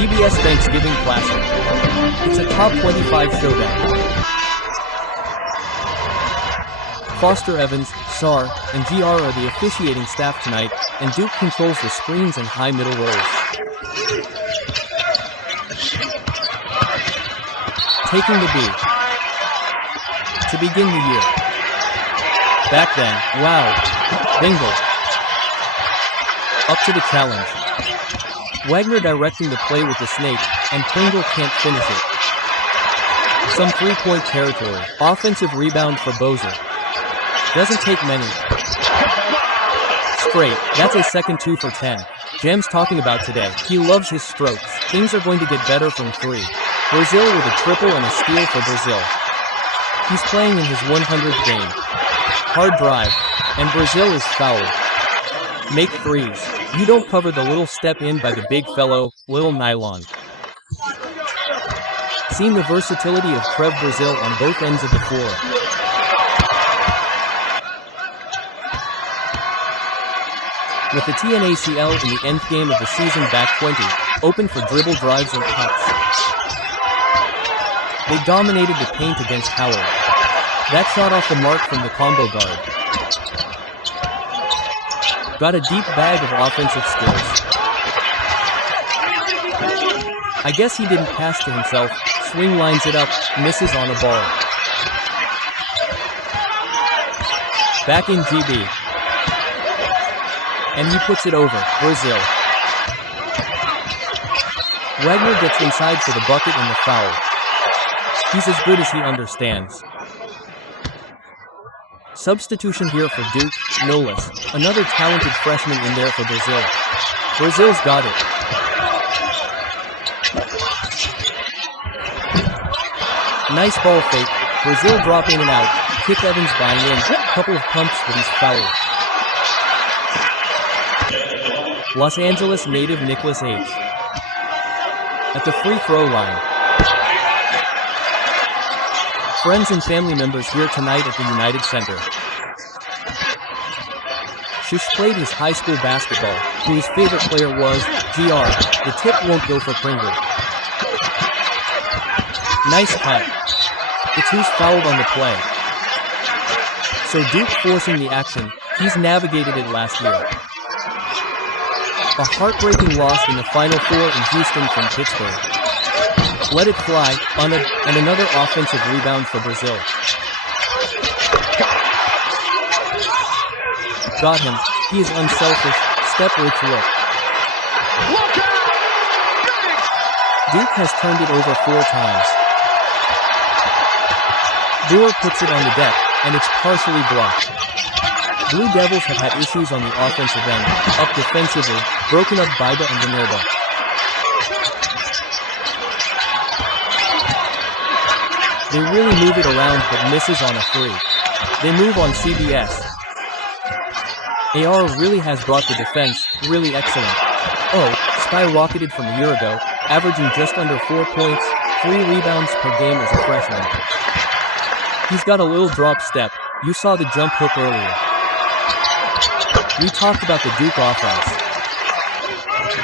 CBS Thanksgiving Classic. It's a top 25 showdown. Foster Evans, Sar, and GR are the officiating staff tonight, and Duke controls the screens and high middle rolls. Taking the B. To begin the year. Back then, wow. Bingle. Up to the challenge. Wagner directing the play with the snake, and Pringle can't finish it. Some three-point territory. Offensive rebound for Bowser. Doesn't take many. Straight. That's a second 2 for 10. Jem's talking about today. He loves his strokes. Things are going to get better from 3. Brazil with a triple and a steal for Brazil. He's playing in his 100th game. Hard drive. And Brazil is fouled. Make threes. You don't cover the little step in by the big fellow, little nylon. Seen the versatility of Trev Brazil on both ends of the floor. With the TNACL in the nth game of the season back 20, open for dribble drives or cuts. They dominated the paint against Howard. That shot off the mark from the combo guard. Got a deep bag of offensive skills. I guess he didn't pass to himself. Swing lines it up, misses on a ball. Back in GB. And he puts it over. Brazil. Wagner gets inside for the bucket and the foul. He's as good as he understands. Substitution here for Duke, Nolas, another talented freshman in there for Brazil. Brazil's got it. Nice ball fake, Brazil drop in and out, Kick Evans buying in, couple of pumps but he's fouled. Los Angeles native Nicholas H. At the free throw line. Friends and family members here tonight at the United Center. Shush played his high school basketball, who his favorite player was, GR. The tip won't go for Pringle. Nice cut. It's who's fouled on the play. So Duke forcing the action, he's navigated it last year. A heartbreaking loss in the Final Four in Houston from Pittsburgh. Let it fly, and another offensive rebound for Brazil. Got him. He is unselfish. Step-rich look. Duke has turned it over 4 times. Brewer puts it on the deck, and it's partially blocked. Blue Devils have had issues on the offensive end, up defensively, broken up Biba and Minerva. They really move it around but misses on a 3. They move on CBS. AR really has brought the defense, really excellent. Oh, skyrocketed from a year ago, averaging just under 4 points, 3 rebounds per game as a freshman. He's got a little drop step, you saw the jump hook earlier. We talked about the Duke offense.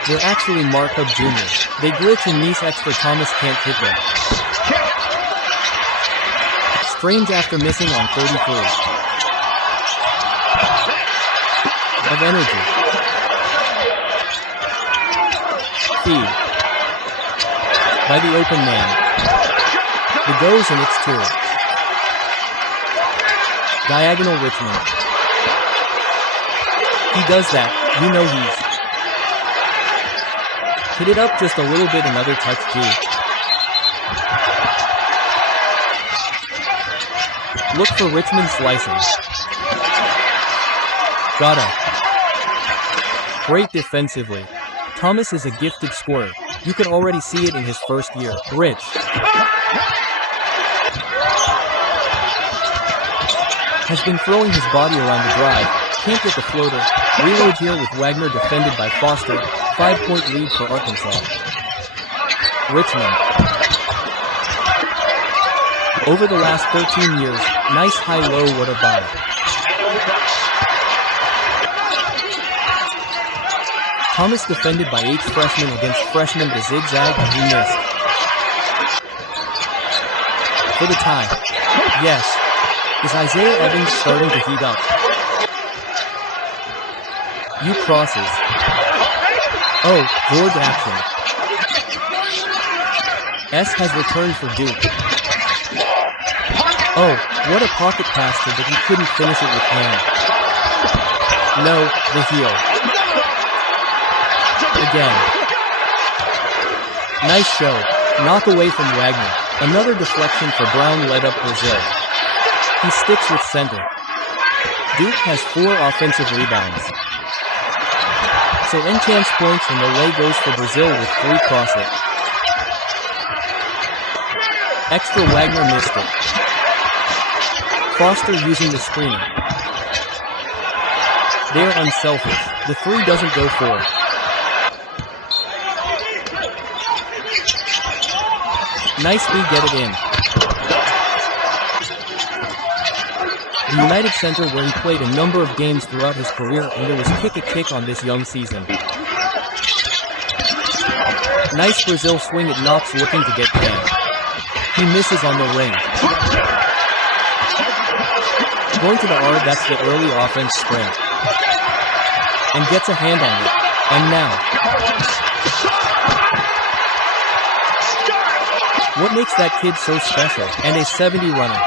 They're actually Markup Jr. They glitch and Nice X for Thomas can't hit them. Strange after missing on 33. Of energy. Feed. By the open man. The goes and it's 2. Diagonal Richmond. He does that, you know he's. Hit it up just a little bit, another touch G. Look for Richmond slicing. Got him. Great defensively. Thomas is a gifted scorer. You can already see it in his first year. Rich. Has been throwing his body around the drive. Can't get the floater. Reload here with Wagner defended by Foster. 5-point lead for Arkansas. Richmond. Over the last 13 years, nice high-low, what a buy. Thomas defended by H freshman against freshman to zigzag and he missed. For the tie. Yes. Is Isaiah Evans starting to heat up? U crosses. Oh, George action. S has returned for Duke. Oh, what a pocket passer, but he couldn't finish it with hand. No, the heel. Again. Nice show. Knock away from Wagner. Another deflection for Brown led up Brazil. He sticks with center. Duke has 4 offensive rebounds. So end chance points and the lay goes for Brazil with 3 cross it. Extra Wagner missed it. Foster using the screener. They're unselfish. The 3 doesn't go for it. Nicely get it in. The United Center where he played a number of games throughout his career and there was kick on this young season. Nice Brazil swing at Knox looking to get Cam. He misses on the ring. Going to the R, that's the early offense sprint. And gets a hand on it. And now. What makes that kid so special? And a 70 runner.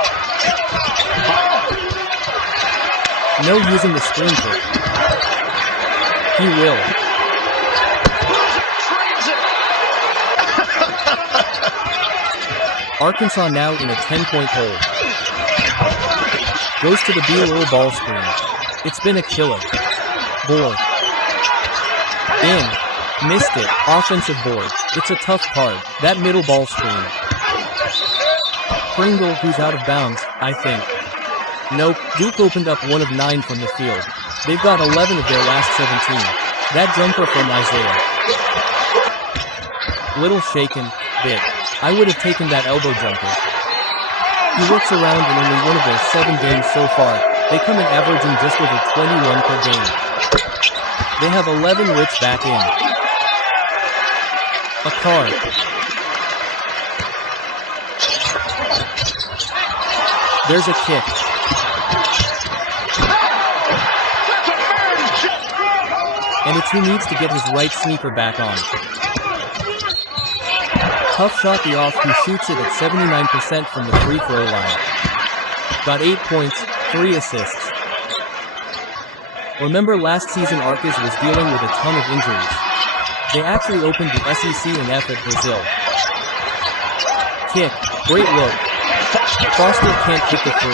No using the screen kick. He will. Arkansas now in a 10-point hold. Goes to the B-little ball screen. It's been a killer. Board. In. Missed it. Offensive board. It's a tough card. That middle ball screen. Pringle, who's out of bounds, I think. Nope, Duke opened up 1 of 9 from the field. They've got 11 of their last 17. That jumper from Isaiah. Little shaken, bit. I would have taken that elbow jumper. He looks around in only 1 of their 7 games so far. They come in averaging just over 21 per game. They have 11 Rich back in. A card. There's a kick. And it's who needs to get his right sneaker back on. Tough shot the off who shoots it at 79% from the free throw line. Got 8 points, 3 assists. Remember last season Arcas was dealing with a ton of injuries. They actually opened the SEC in F at Brazil. Kick, great look. Foster can't hit the 3.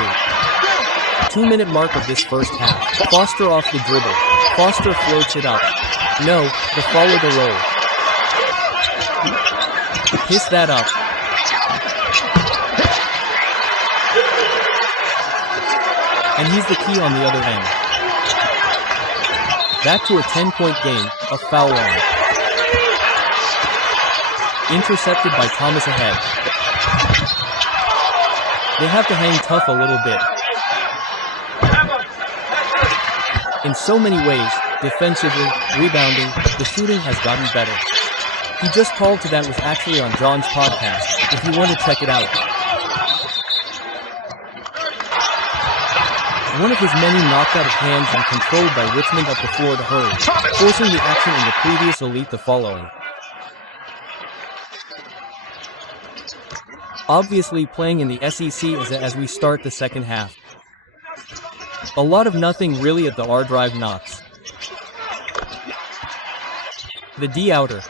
2-minute mark of this first half. Foster off the dribble. Foster floats it up. No, the follow the roll. Piss that up. And he's the key on the other end. Back to a 10-point game, a foul line. Intercepted by Thomas ahead. They have to hang tough a little bit. In so many ways, defensively, rebounding, the shooting has gotten better. He just called to that was actually on John's podcast, if you want to check it out. One of his many knocked out of hands and controlled by Richmond up the floor to hurry, forcing the action in the previous elite the following. Obviously playing in the SEC as we start the second half. A lot of nothing really at the R drive knocks. The D outer.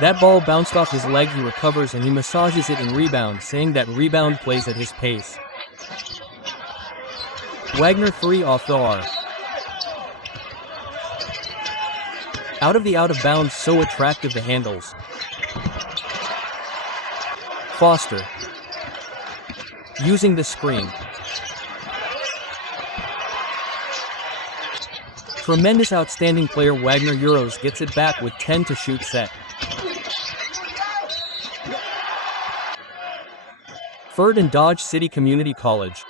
That ball bounced off his leg, he recovers and he massages it in rebound, saying that rebound plays at his pace. Wagner 3 off the R. Out of the out of bounds, so attractive the handles. Foster. Using the screen. Tremendous outstanding player Wagner Euros gets it back with 10 to shoot set. Ferd and Dodge City Community College.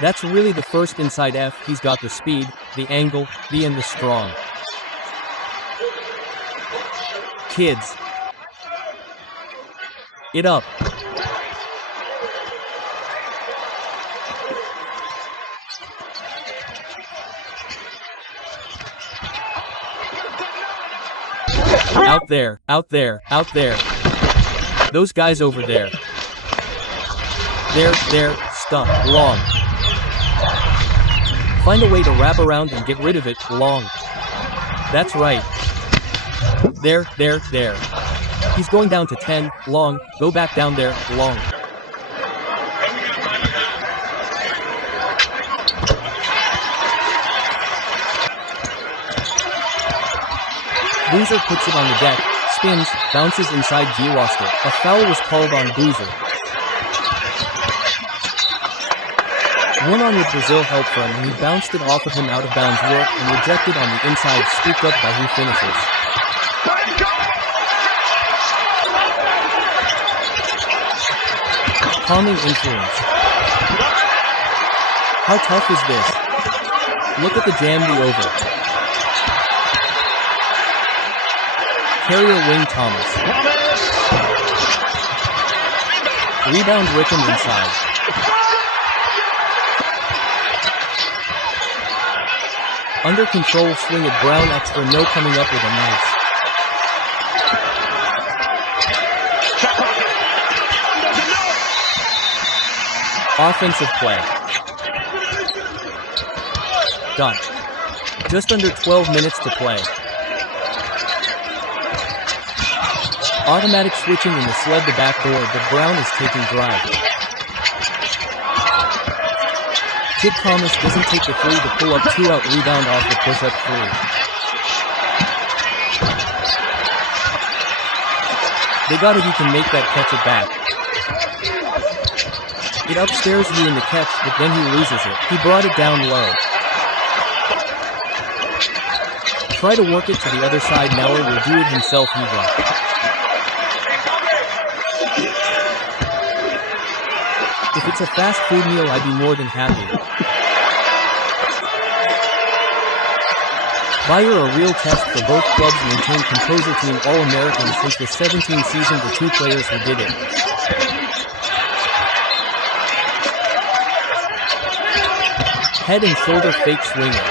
That's really the first inside F. He's got the speed, the angle, and the strong. Kids. It up. Out there, out there, out there. Those guys over there. There, stuck, long. Find a way to wrap around and get rid of it, long. That's right. There. He's going down to 10, long, go back down there, long. Boozer puts it on the deck, spins, bounces inside G-Roster. A foul was called on Boozer. One-on with Brazil helped for him and he bounced it off of him out of bounds work and rejected on the inside, scooped up by who finishes. Calming influence. How tough is this? Look at the jam the over. Carrier Wayne Thomas. Rebound Wickham inside. Under control swing at Brown extra no coming up with a nice. Offensive play. Done. Just under 12 minutes to play. Automatic switching in the sled the back door, but Brown is taking drive. Kid Thomas doesn't take the three to pull up 2-out rebound off the push-up three. They got it, he can make that catch it back. It upstairs you in the catch, but then he loses it. He brought it down low. Try to work it to the other side, Neller will do it himself, Hugo. If it's a fast food meal, I'd be more than happy. Bayer a real test for both clubs maintained composer team All-American since the 17 season, the two players who did it. Head and shoulder fake swinger.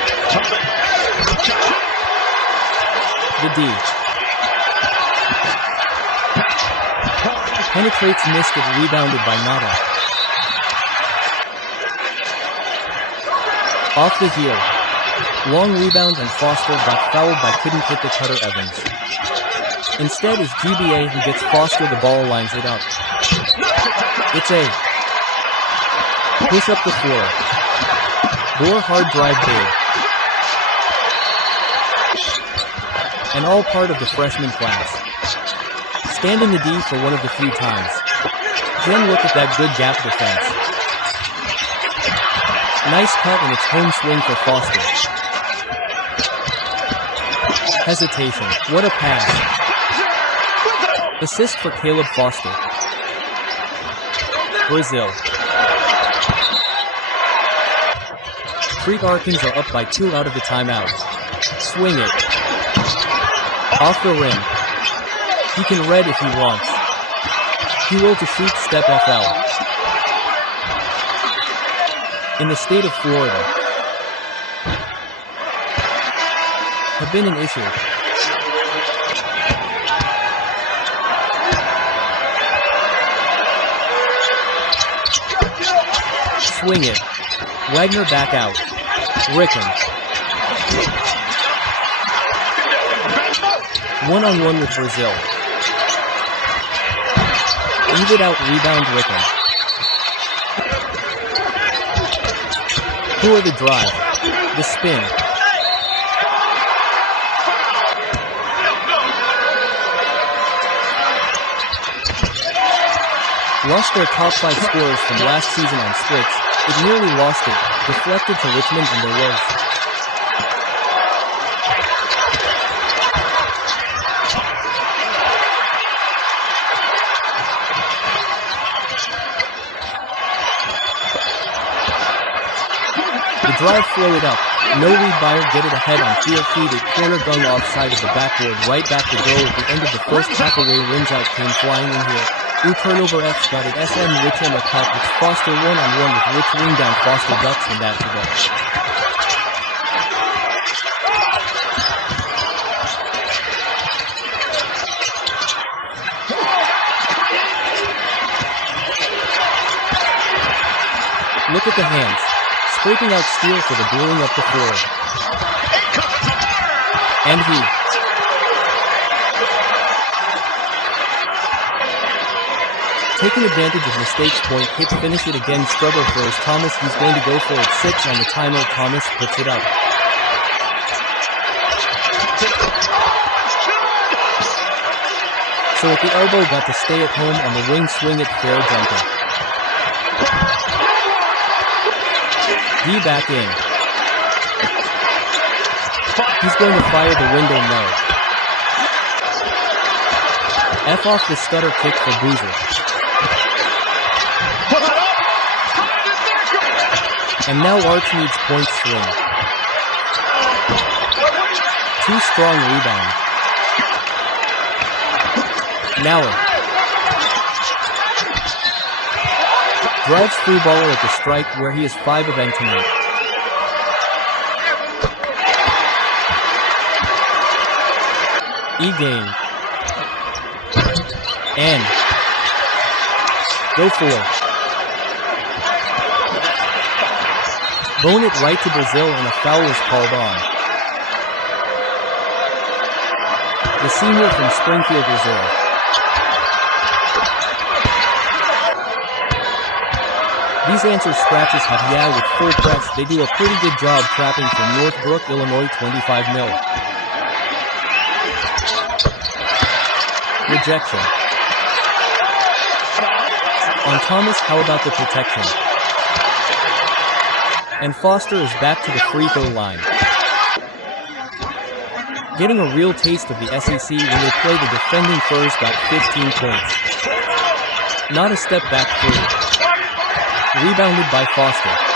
The D. Penetrates, missed it, rebounded by Nada. Off the heel. Long rebound and Foster got fouled by couldn't hit the Cutter Evans. Instead is GBA who gets Foster the ball, lines it up. It's a push up the floor. Bohr hard drive big. And all part of the freshman class. Stand in the D for one of the few times. Then look at that good gap defense. Nice cut and it's home swing for Foster. Hesitation. What a pass. Assist for Caleb Foster. Brazil. Freak Arkins are up by 2 out of the timeout. Swing it. Off the rim. He can red if he wants. He will to shoot step FL. In the state of Florida. Have been an issue. Swing it. Wagner back out. Ricken. One-on-one with Brazil. Leave it out, rebound Ricken. Who are the drive? The spin. Lost their top 5 scorers from last season on splits. It nearly lost it, deflected to Richmond and there was. drive floated up. No read buyer get it ahead on field feed it corner gung offside of the backboard right back to goal at the end of the first half away rims out came flying in here. Turnover F's got it SM Rich and a cup it's Foster one-on-one with Rich wing down Foster ducks and that to go. Look at the hands. Scraping out steel for the blowing up the floor. And he. Taking advantage of mistakes point, hit finish it again, struggle first Thomas, he's going to go for it, 6 on the timeout, Thomas puts it up. So at the elbow got to stay at home on the wing swing it, fair jumper. D back in. He's going to fire the window, no. F off the stutter kick for Boozer. And now Arch needs point swing. Too strong rebound. Nauer. Drives through baller at the strike where he is 5 of N tonight. E-game. And. Go for it. Bone it right to Brazil and a foul is called on. The senior from Springfield Reserve. These answer scratches have yeah with full press. They do a pretty good job trapping from Northbrook, Illinois 25 mil. Rejection. On Thomas, how about the protection? And Foster is back to the free throw line. Getting a real taste of the SEC when they play the defending Furs got 15 points. Not a step back three. Rebounded by Foster.